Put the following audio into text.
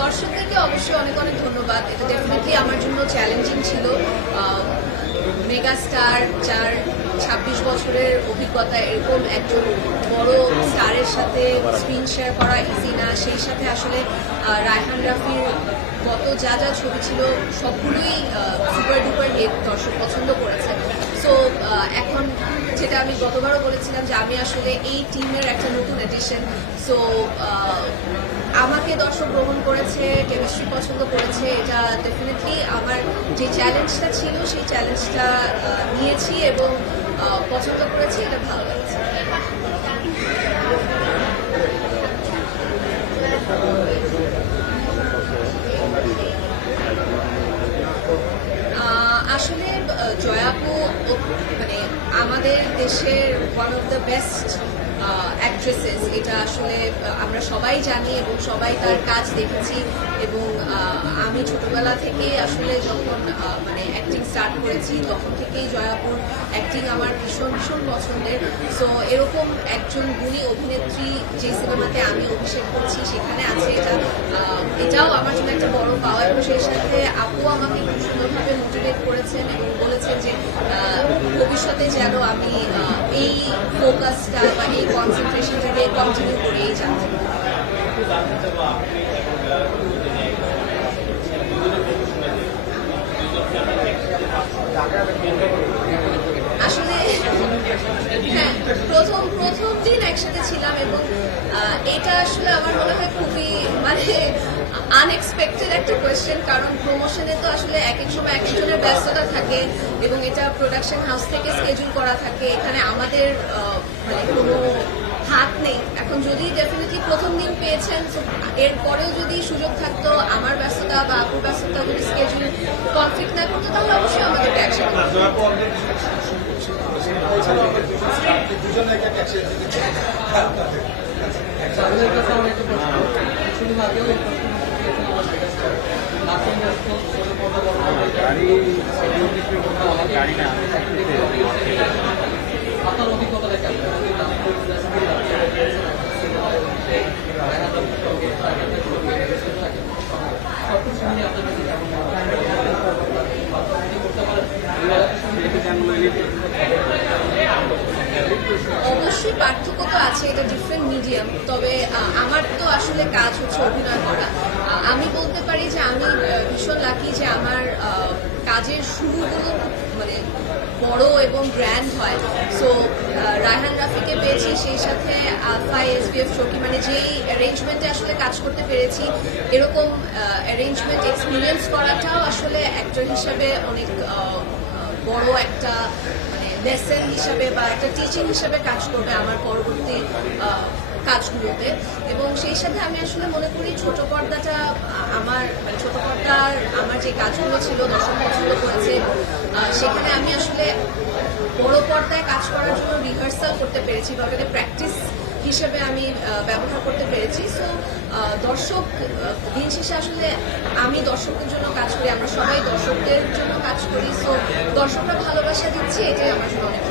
দর্শকদেরকে অবশ্যই অনেক অনেক ধন্যবাদ। এটা ডেফিনেটলি আমার জন্য চ্যালেঞ্জিং ছিল। মেগা স্টার যার ছাব্বিশ বছরের অভিজ্ঞতা এরকম একজন বড় স্টারের সাথে স্ক্রিন শেয়ার করা ইজি না, সেই সাথে আসলে রায়হান রাফির গত যা যা ছবি ছিল, সবগুলোই সুপার ডুপার হিট দর্শক পছন্দ করেছে। সো এখন যেটা আমি গতবারও বলেছিলাম যে আমি আসলে এই টিমের একটা নতুন এডিশন সো আমাকে দর্শক গ্রহণ করেছে কেমিস্ট্রি পছন্দ করেছে, এটা ডেফিনেটলি আমার যে চ্যালেঞ্জটা ছিল, সেই চ্যালেঞ্জটা নিয়েছি এবং পছন্দ করেছি, এটা ভালো লাগছে। আমাদের দেশের one of the best actresses এটা আসলে আমরা সবাই জানি এবং সবাই তার কাজ দেখেছি এবং আমি ছোটবেলা থেকে আসলে যখন মানে অ্যাক্টিং স্টার্ট করেছি, তখন থেকেই জয়াপুর অ্যাক্টিং আমার ভীষণ ভীষণ পছন্দের। সো এরকম একজন গুণী অভিনেত্রী যে সিনেমাতে আমি অভিষেক করছি, সেখানে আছে এটা। এটাও আমার জন্য একটা বড় পাওয়া এবং সেই সাথে আপু আমাকে খুব সুন্দরভাবে মোটিভেট করেছেন এবং বলেছেন যে ভবিষ্যতে যেন আমি এই ফোকাসটা বা এই কনসেন্ট্রেশনটাকে কন্টিনিউ করেই যাচ্ছি। আসলে হ্যাঁ প্রথম প্রথম দিন একসাথে ছিলাম এবং এটা আসলে আমার মনে হয় খুবই মানে আনএক্সপেক্টেড একটা কোয়েশ্চেন কারণ প্রমোশনে তো আসলে এক এক সময় এক একজনের ব্যস্ততা থাকে এবং এটা প্রোডাকশন হাউস থেকে স্কেজুল করা থাকে এখানে আমাদের মানে কোনো হাত নেই এখন যদি ডেফিনেটলি প্রথম দিন পেয়েছেন এরপরেও যদি সুযোগ থাকতো আমার ব্যস্ততা বা আপুর ব্যস্ততা যদি স্কেজুল কনফ্লিক্ট না করতো তাহলে অবশ্যই আমাদের অবশ্যই পার্থক্য তো আছে, এটা ডিফারেন্ট মিডিয়াম তবে আমার তো আসলে কাজ হচ্ছে অভিনয় করা। আমি বলতে আমি ভীষণ লাকি যে আমার কাজের শুরুগুলো মানে বড় এবং গ্র্যান্ড হয়। সো রায়হান রাফিকে পেয়েছি, সেই সাথে আলফা এসবিএফ চৌকি মানে যেই অ্যারেঞ্জমেন্টে আসলে কাজ করতে পেরেছি, এরকম অ্যারেঞ্জমেন্ট এক্সপিরিয়েন্স করাটাও আসলে অ্যাক্টর হিসাবে অনেক বড় একটা মানে লেসন হিসাবে বা একটা টিচিং হিসাবে কাজ করবে আমার পরবর্তী কাজগুলোতে। এবং সেই সাথে আমি আসলে মনে করি ছোট পর্দাটা আমার মানে ছোট আমার যে কাজগুলো ছিল দর্শক পছন্দ করেছে সেখানে আমি আসলে বড় পর্দায় কাজ করার জন্য রিহার্সাল করতে পেরেছি বা ওটাকে প্র্যাকটিস হিসেবে আমি ব্যবহার করতে পেরেছি। সো দর্শক দিন শেষে আসলে আমি দর্শকের জন্য কাজ করি, আমরা সবাই দর্শকদের জন্য কাজ করি। সো দর্শকরা ভালোবাসা দিচ্ছে, এটাই আমার জন্য অনেক